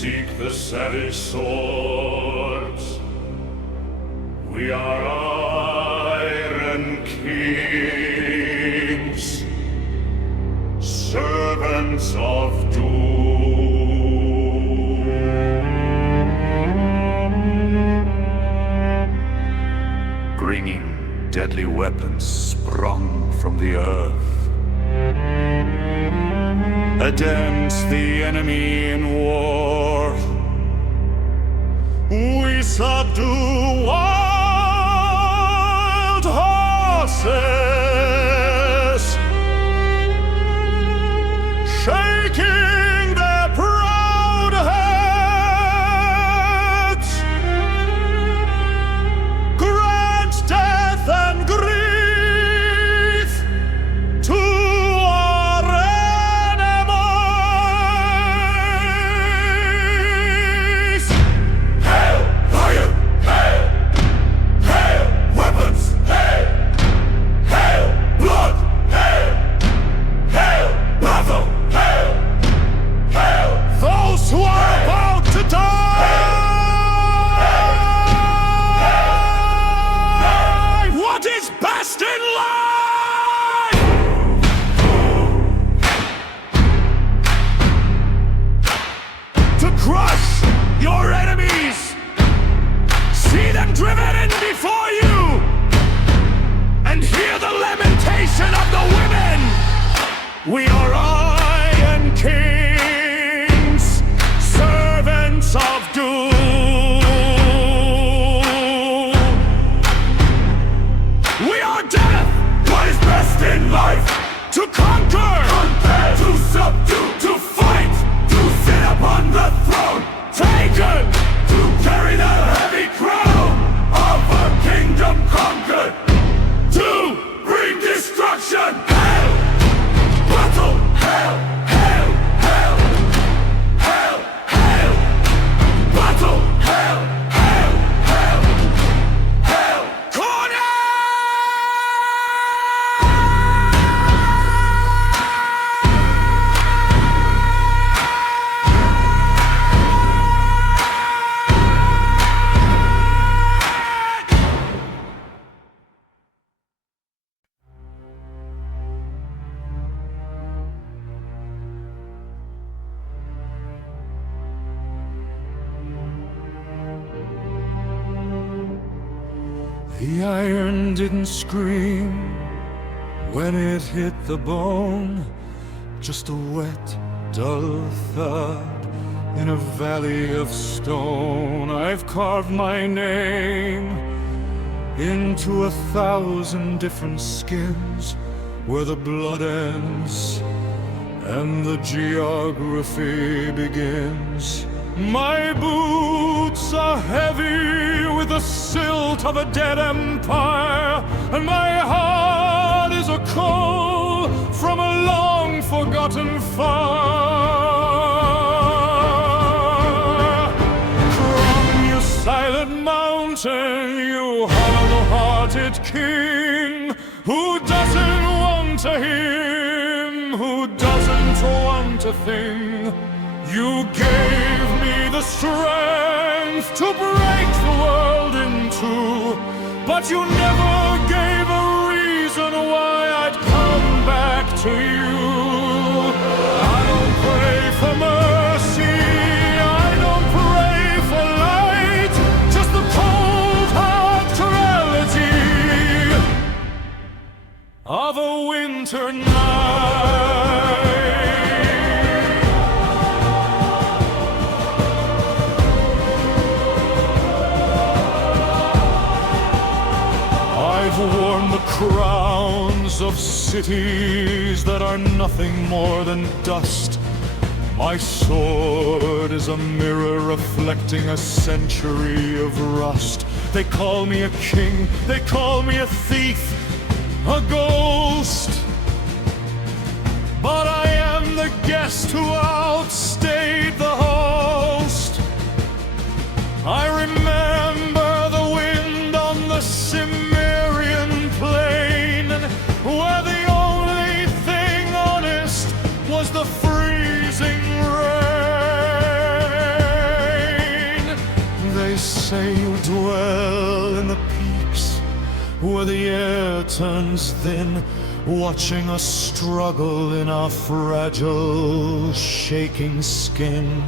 seek the savage swords. We are Iron Kings, servants of doom. Bringing deadly weapons sprung from the earth against the enemy in war. We subdue wild horses, shaking their proud heads. Grant death and grief to our enemies. Hail, fire! Hail! Hail, weapons! Hail! Hail, blood! Hail! Hail, battle! Hail! Hail! Those who are about to die! What is best in life? To crush your enemies! See them driven in before you! And hear the lamentation of the women! We are Iron Kings, servants of doom. We are death, What is best in life? to conquer, To subdue, to fight, to sit upon the throne, taken, to carry the heavy crown of a kingdom conquered, to bring destruction. Hail! Battle! Hail! Hail! Hail! Hail! Hail! Battle! Hail! Hail! Hail! Hail! Conan! The iron didn't scream when it hit the bone, just a wet, dull thud in a valley of stone. I've carved my name into 1,000 different skins where the blood ends and the geography begins. My boots are heavy with the silt of a dead empire, and my heart is a coal from a long forgotten fire. From you silent mountain, you hollow-hearted king, who doesn't want a hymn, who doesn't want a thing. You gave me the strength to break the world in two, but you never gave a reason why I'd come back to you. I don't pray for mercy, I don't pray for light, just the cold hard cruelty of a winter night. I've worn the crowns of cities that are nothing more than dust. My sword is a mirror reflecting a century of rust. They call me a king, they call me a thief, a ghost. But I am the guest who outstayed the host. I remember the wind on the Cimmerian plain, where the only thing honest was the freezing rain. where the air turns thin, watching us struggle in our fragile, shaking skin.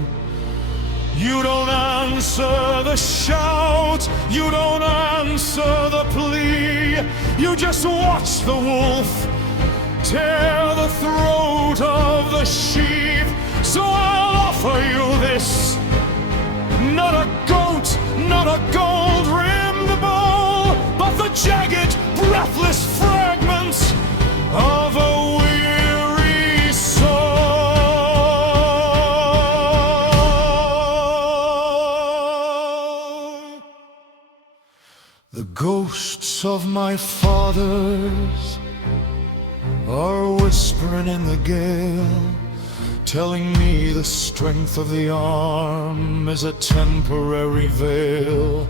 You don't answer the shout, you don't answer the plea, you just watch the wolf tear the throat of the sheep. So I'll offer you this, not a goat, not a gold-rimmed bowl, but the jagged, breathless fragments of a weary soul. The ghosts of my fathers are whispering in the gale, telling me the strength of the arm is a temporary veil.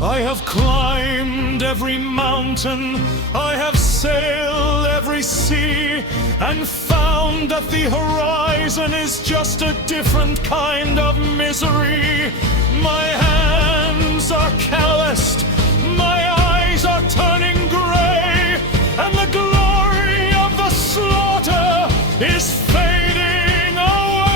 I have climbed every mountain, I have sailed every sea, and found that the horizon is just a different kind of misery. My hands are calloused, my eyes are turning gray, and the glory of the slaughter is fading away.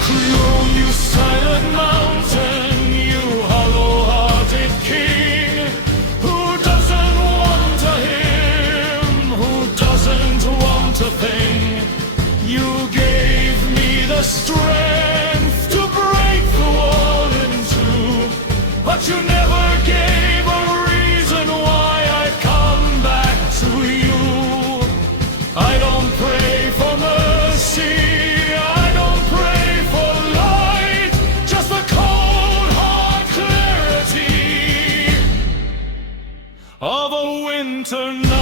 Croon, you silent mountain, you hollow-hearted king, who doesn't want a hymn, who doesn't want a thing. You gave me the strength to break the wall in two, but you never gave a reason why I'd come back to you. I don't pray for mercy, I don't pray for light, just the cold, hard clarity of a winter night.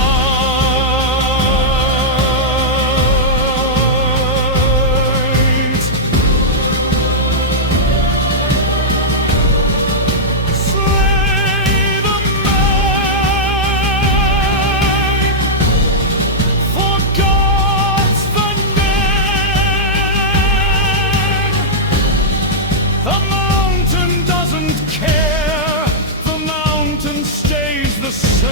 Slay the man, for God's the name. The mountain doesn't care, the mountain stays the same.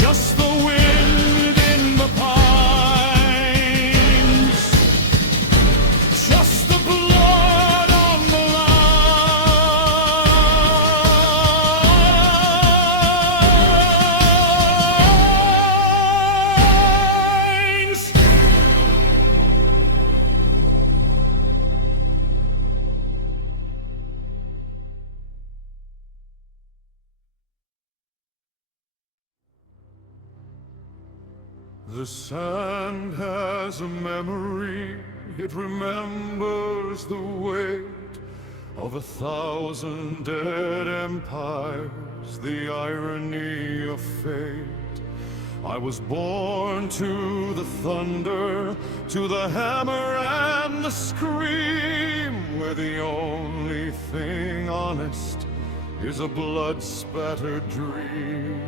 Just the wind in the pines, just the blood on the lines. The sand has a memory, it remembers the weight of 1,000 dead empires, the irony of fate. I was born to the thunder, to the hammer and the scream, where the only thing honest is a blood-spattered dream.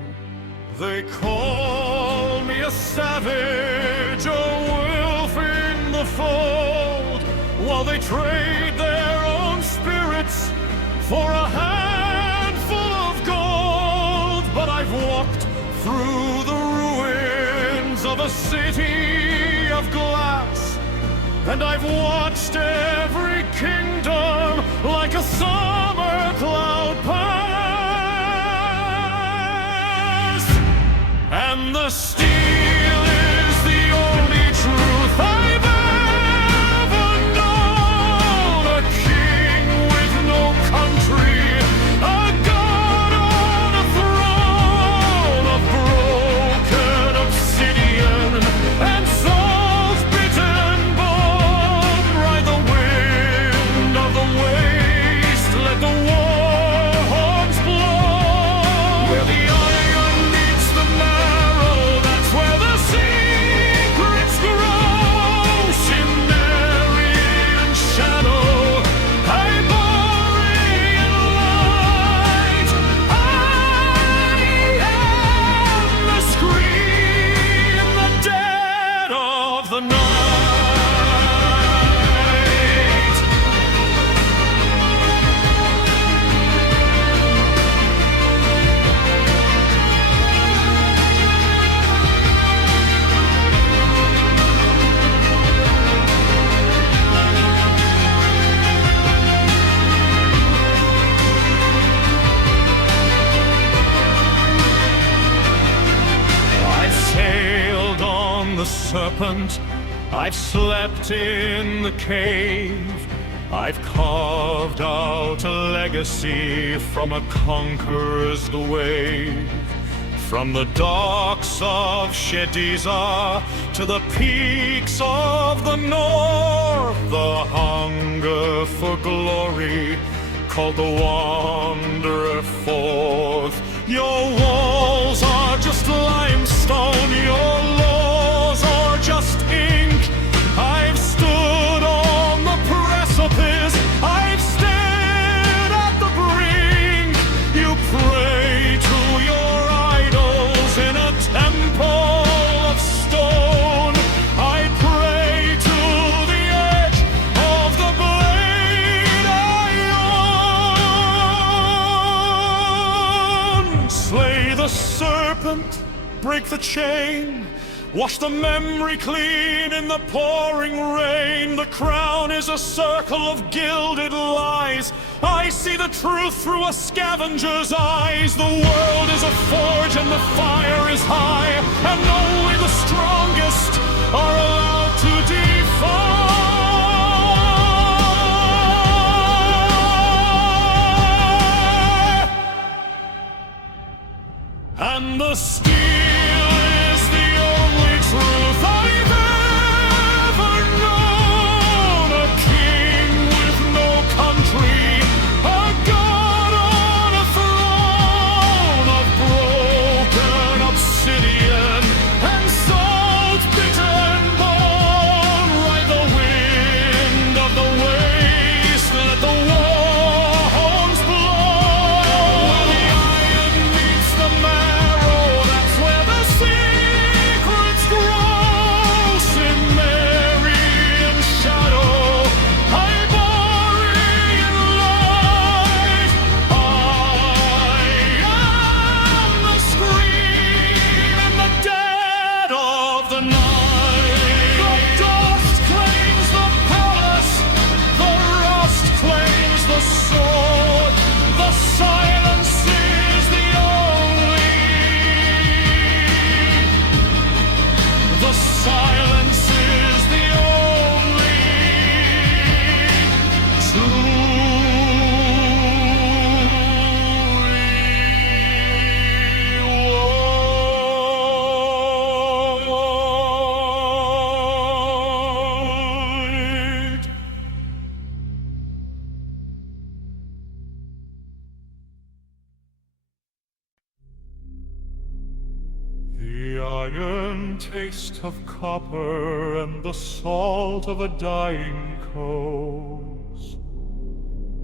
They call me a savage, a wolf in the fold, while they trade their own spirits for a handful of gold. But I've walked through the ruins of a city of glass, and I've watched every kingdom like a summer cloud pass. And the steel is the only truth I've ever known. A king with no country, a god on a throne of broken obsidian and salt-bitten bone. Ride the wind of the waste, let the war horns blow. Where the iron meets the marrow, that's the serpent, I've slept in the cave, I've carved out a legacy from a conqueror's wave. From the docks of Shediza to the peaks of the north, the hunger for glory called the wanderer forth. Your walls are just limestone, your laws are just ink. I've stood on the precipice, I've stared at the brink. You pray to your idols in a temple of stone. I pray to the edge of the blade iron. Slay the serpent, break the chain, wash the memory clean in the pouring rain. The crown is a circle of gilded lies. I see the truth through a scavenger's eyes. The world is a forge and the fire is high, and only the strongest are allowed to defy. And the steel is the only truth I've ever known. A king with no country, a god on a throne of broken obsidian and salt, bitter and bone. Ride the wind of the waste, let the war horns blow. Where the iron meets the marrow, that's where the secrets grow. Cimmerian shadow, Hyborian light. I am the scream in the dead of the night. The dust claims the palace, the rust claims the sword. The silence is the only. The silence is the only true word. The iron taste of copper and the salt of a dying coast.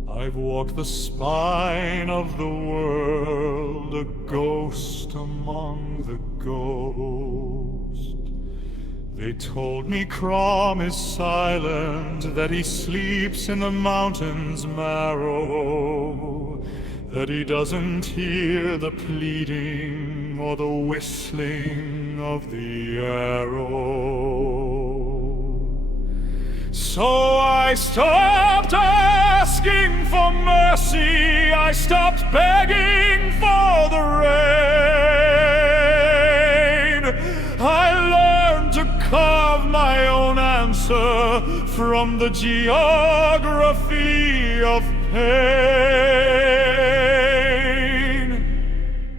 I've walked the spine of the world, a ghost among the ghosts. They told me Crom is silent, that he sleeps in the mountain's marrow, that he doesn't hear the pleading or the whistling of the arrow. So I stopped asking for mercy, I stopped begging for the rain. I learned to carve my own answer from the geography of pain.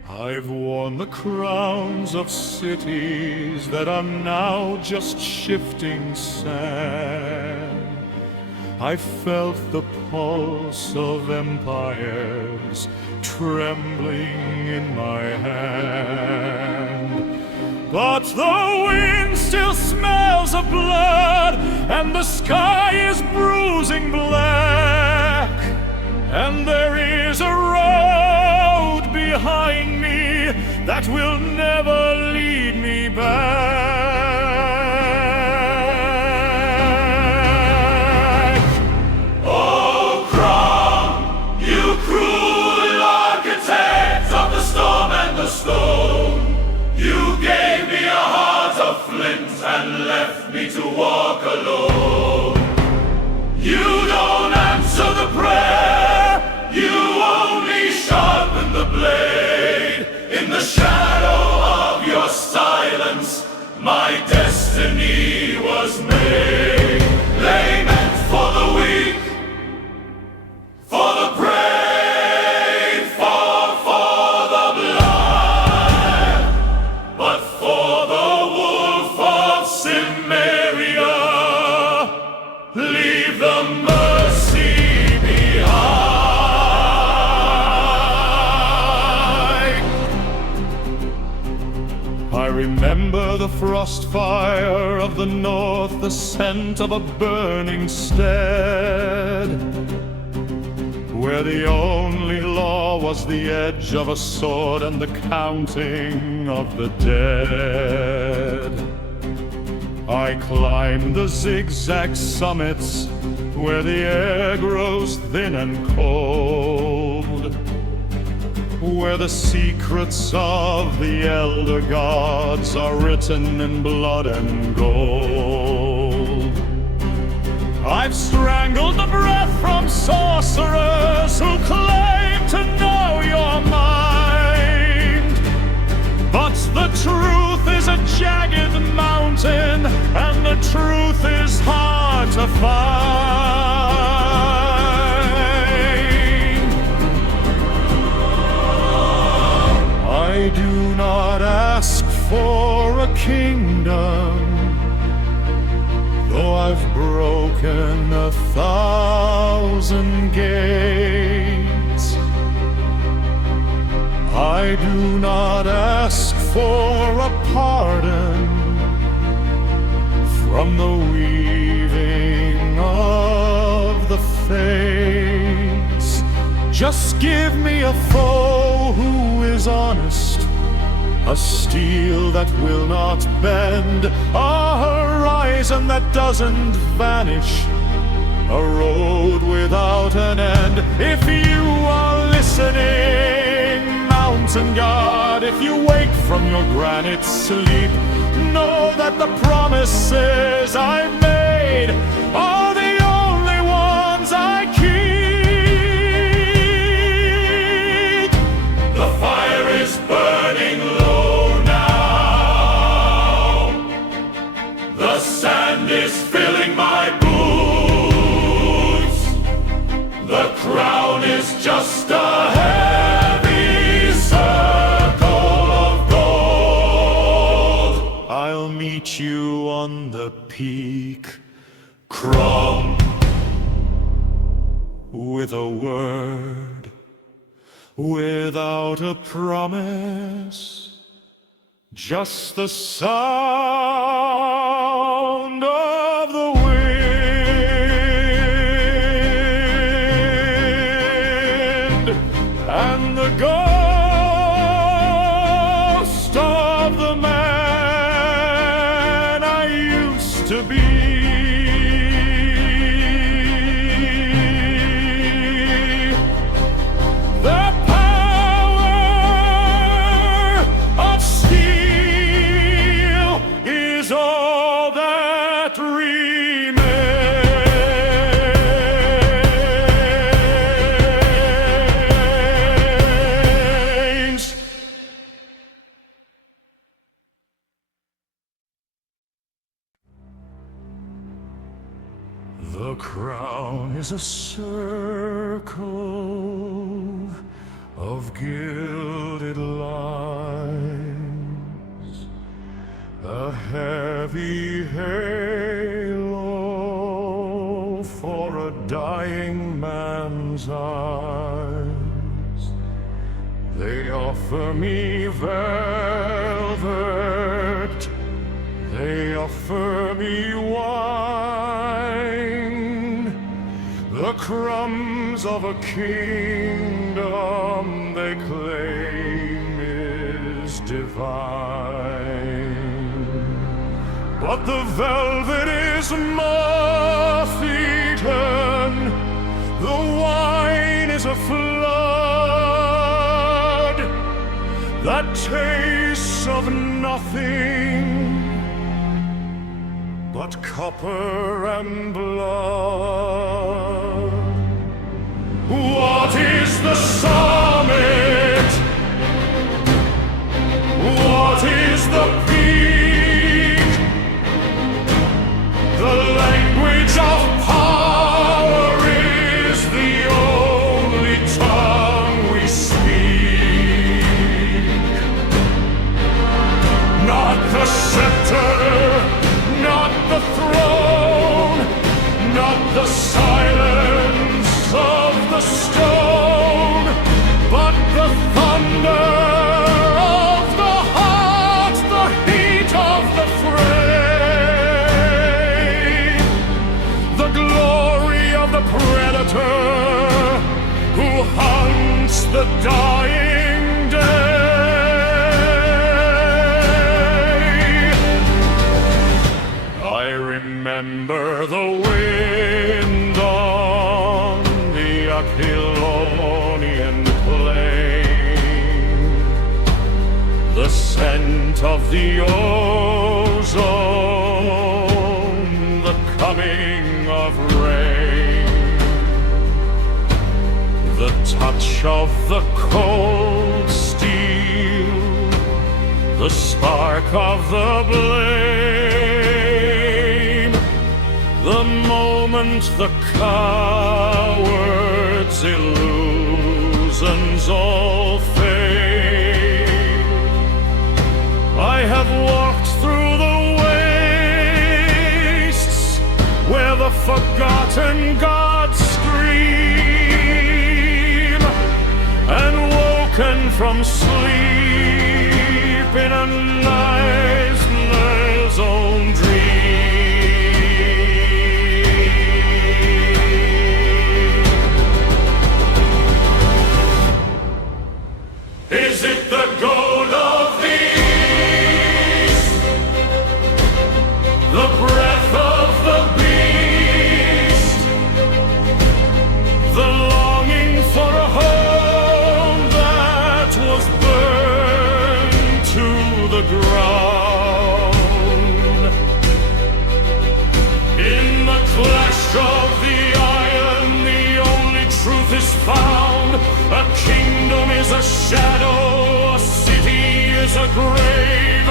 I've worn the crowns of cities that are now just shifting sand. I felt the pulse of empires trembling in my hand. But the wind still smells of blood, and the sky is bruising black. And there is a road behind me that will never lead me back. Oh, Crom, you cruel architect of the storm and the stone. You gave me a heart of flint and left me to walk alone. You don't answer the prayer, you only sharpen the blade. In the shadow of your silence, my destiny I remember the frost fire of the north, the scent of a burning stead, where the only law was the edge of a sword and the counting of the dead. I climbed the zigzag summits where the air grows thin and cold, where the secrets of the elder gods are written in blood and gold. I've strangled the breath from sorcerers who claim to know your mind, but the truth is a jagged mountain, and the truth is hard to find. I do not ask for a kingdom, though I've broken 1,000 gates. I do not ask for a pardon from the weaving of the fates. Just give me a foe who is honest, a steel that will not bend, a horizon that doesn't vanish, a road without an end. If you are listening, mountain god, if you wake from your granite sleep, know that the promises I made are the only ones I keep. The fire is burning low now. The sand is filling my boots. The crown is just a heavy circle of gold. I'll meet you on the peak, Crumb. with a word, without a promise, just the sound of the wind and the ghost of the man I used to be. The power of steel is all that remains. The crown is a circle of gilded lines, a heavy halo for a dying man's eyes. They offer me velvet, they offer me wine, the crumbs of a kingdom they claim is divine. But the velvet is moth-eaten, the wine is a flood that tastes of nothing but copper and blood. What is the summit? What is the peak? The language of power is the only tongue we speak. Not the scepter, not the throne, not the silence of the stone, but the thunder of the heart, the the dying day. I remember the wind on the Aquilonian plain, the scent of the ozone, the coming of rain, the touch of the cold steel, the spark of the blade, the moment the coward's illusions all fade. I have walked through the wastes where the forgotten gods scream, and woken from sleep in a nightmare's own dream. Is it the gold of the east, the breath of the beast, the longing for a home that was burned to the ground? In the clash of the iron, the only truth is found. A kingdom is a shadow, a city is a grave.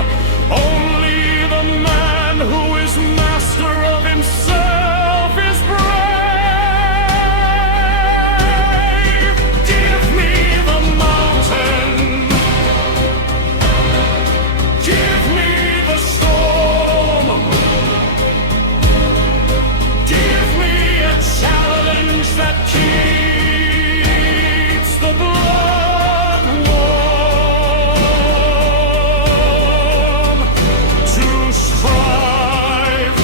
Only the man who is master of himself is brave. Give me the mountain, give me the storm, give me a challenge that keeps the blood warm. To strive,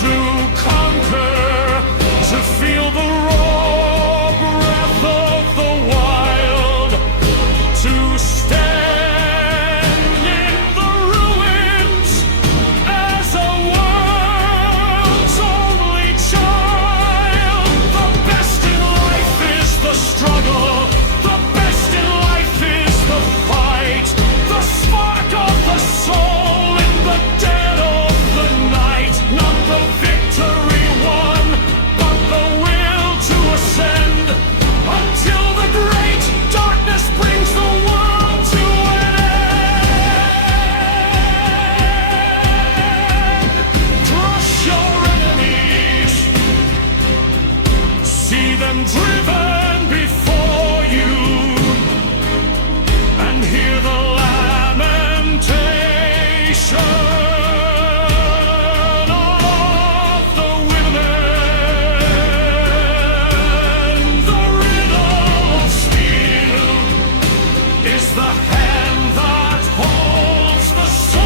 to conquer, to feel the raw breath of the wild, to stand in the ruins as a world's only child. The best in life is the struggle, the best in life is the fight, the spark of the soul in the dead of the night. Not the victory won, but the will to ascend, until the great darkness brings the world to an end. Crush your enemies, see them driven before you, and hear the lamentation of the women. The riddle of steel is the hand that holds the sword.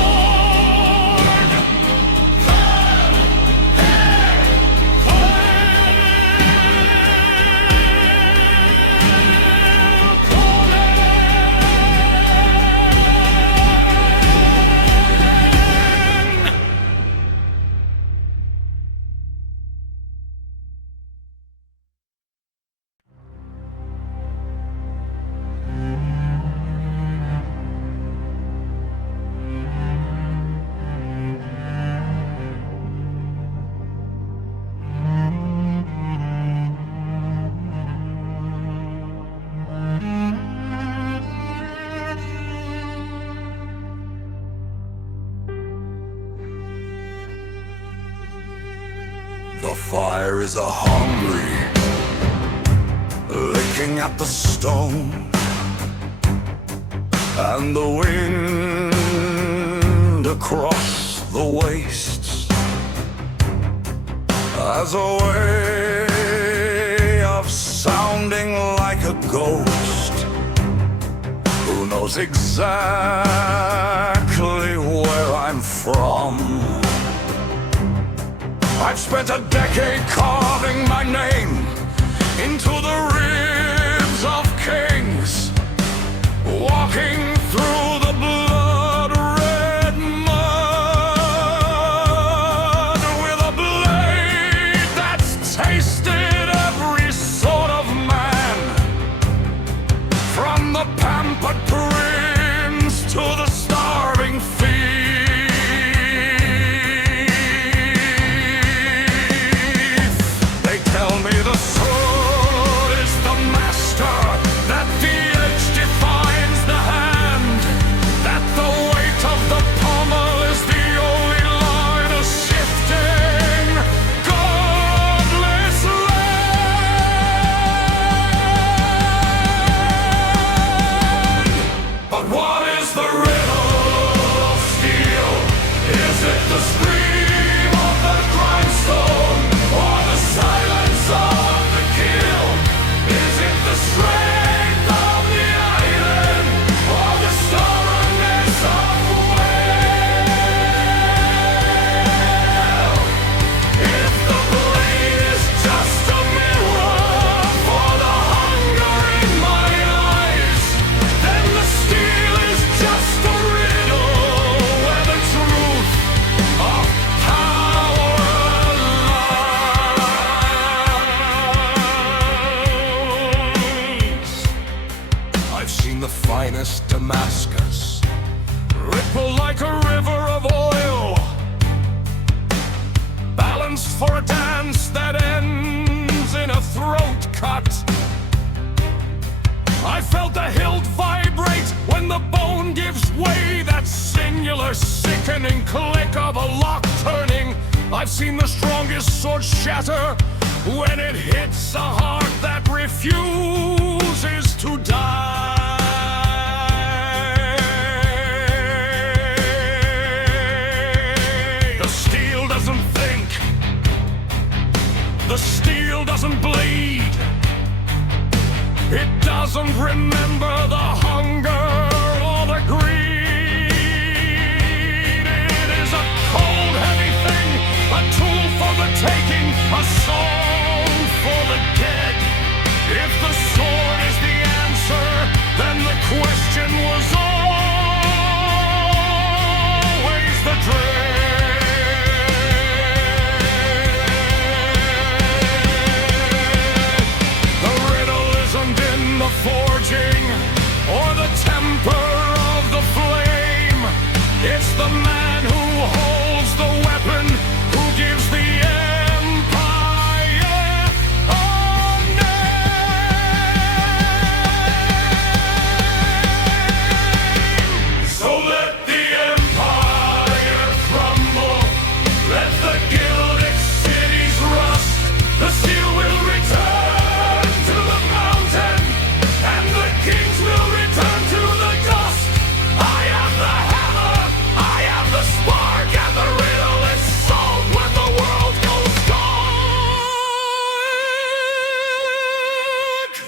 The fire is a hungry, licking at the stone, and the wind across the wastes as a way of sounding like a ghost. Who knows exactly where I'm from? I've spent a decade carving my name into the ribs of kings. for a dance that ends in a throat cut. I felt the hilt vibrate when the bone gives way, that singular sickening click of a lock turning. I've seen the strongest sword shatter when it hits a heart that refuses to die. The steel doesn't think, the steel doesn't bleed, it doesn't remember the hunger or the greed. It is a cold, heavy thing, a tool for the taking, a song for the dead. If the sword is the answer, then the question was always the dread. The riddle isn't in the forging or the temper of the flame. It's the man who holds the weapon, who gives the empire a name. So let the empire crumble, let the gilded cities rust. The steel will return to the mountain, and the kings will return to the dust. I am the hammer, I am the spark, and the riddle is solved when the world goes dark.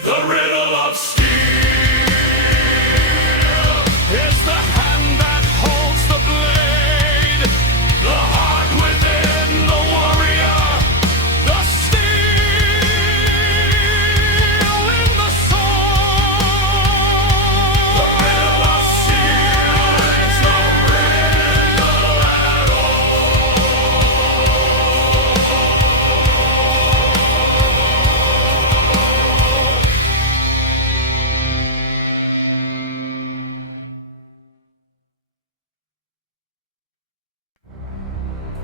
The riddle of steel is the hand that holds the blade, the heart within the warrior, the steel in the soul. The riddle of steel is no riddle at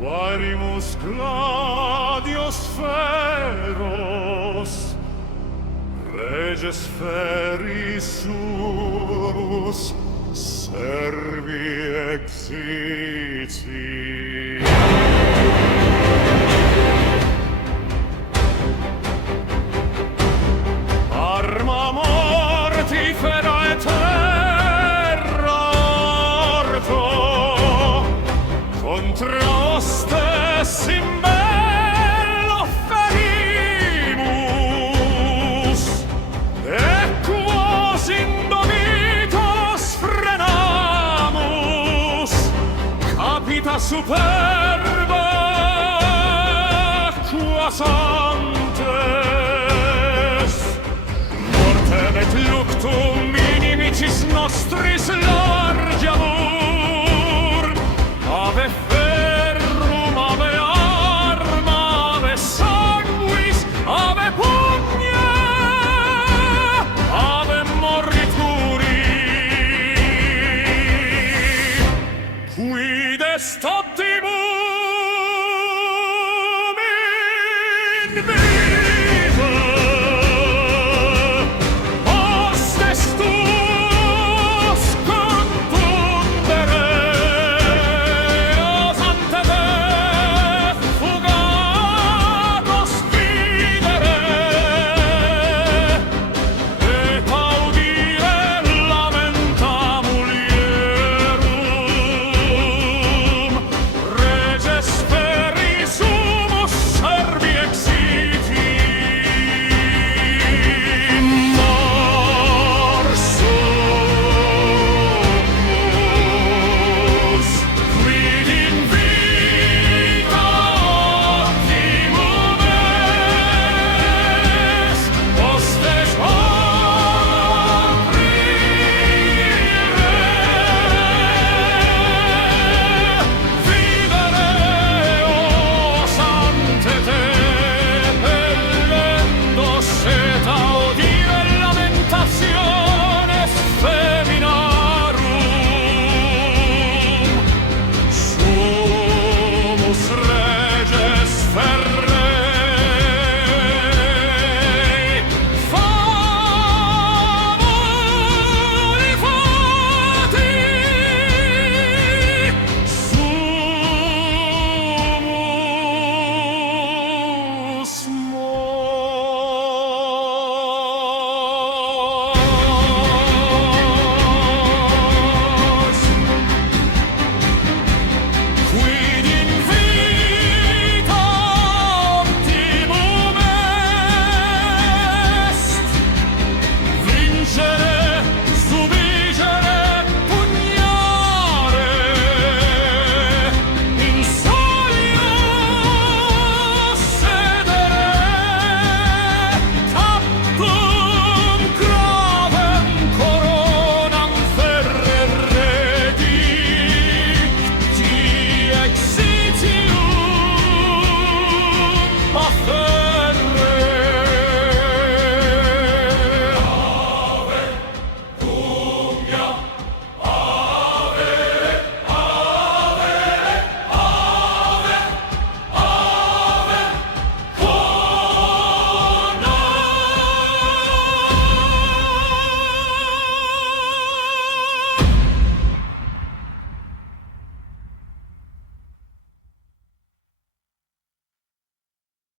Quarimus gladios feros, reges feris sumus, servi exiti. Arma mortifera et terra orto, contra hostes imbello ferimus, equos indomitos frenamus, capita superba quas antes, mortem et luctum inimicis nostris largiamur. Ave ferrum, ave arma, ave sanguis, ave pugna, ave morituri. Quid est optimum in me?